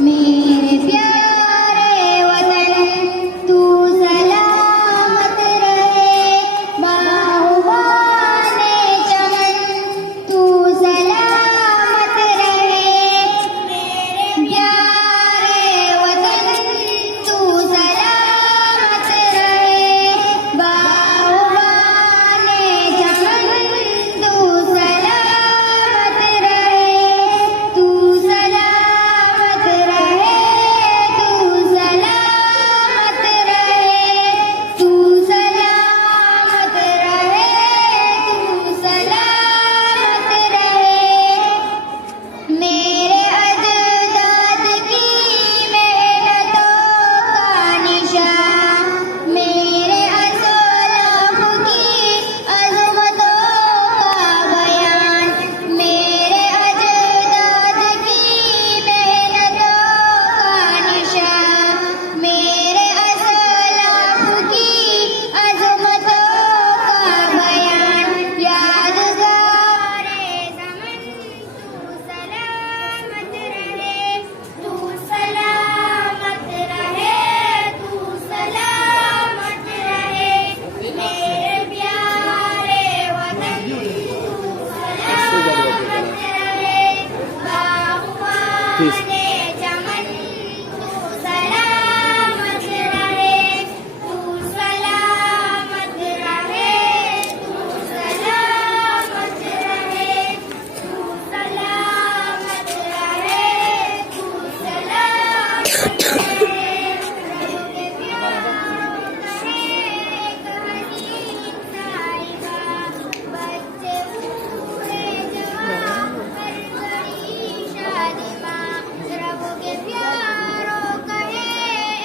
मेरे प्यारे वतन तू सलामत रहे, बाहुबाने चमन तू सलामत रहे। मेरे प्यारे वतन तू सलामत रहे, बाहुबाने चमन तू सलामत रहे, तू सलामत रहे, तू सलामत रहे, तू सलामत रहे, तू सलामत रहे। मेरे अजदाद की मेहनतों का निशान, मेरे असलाफ की अज़मतों का बयान, मेरे अजदाद की मेहनतों का निशान, मेरे असलाफ की अज़मतों का बयान। यादगारे ज़मन तू सलामत रहे, तू सलामत रहे, तू सलामत रहे। मेरे प्यारे वतन तू सलामत रहे, बाहुबाने चमन तू सलामत रहे, तू सलामत रहे, तू सलामत रहे, तू सलामत रहे, तू सलामत रहे। प्रभु के प्यारों कहे एक हसीन साहिबा, बच्चे बूढ़े जवान हर घड़ी शादी माँ। प्रभु के प्यारों कहे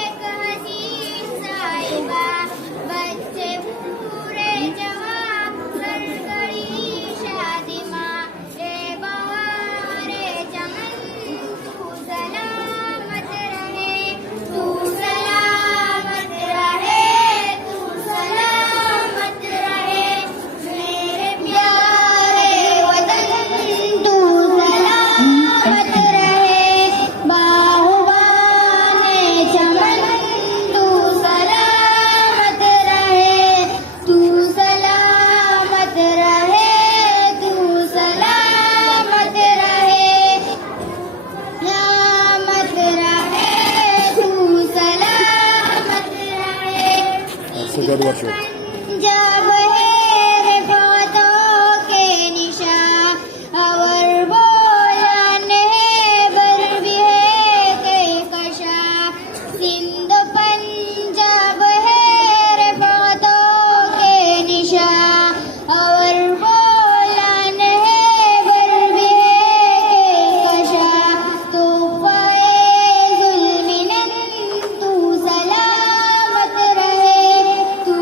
एक हसीन साहिबा, बच्चे बूढ़े जवान हर घड़ी शादी माँ। ए बहारे चमन तू सलामत रहे, तू सलामत रहे, तू सलामत रहे। मेरे प्यारे वतन तू सलामत रहे, बाहुबाने चमन तू सलामत रहे, तू सलामत रहे, तू सलामत रहे। सलामत रहे, तू सलामत रहे। जब है बातों के निशान और बोलन है बर भी है कई कशा, सिंध पंजाब है बातों के निशान और बोलन है बर भी है कई कशा। तो जुल्मिनन तू सलामत रहे, तू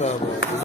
जिंदाबाद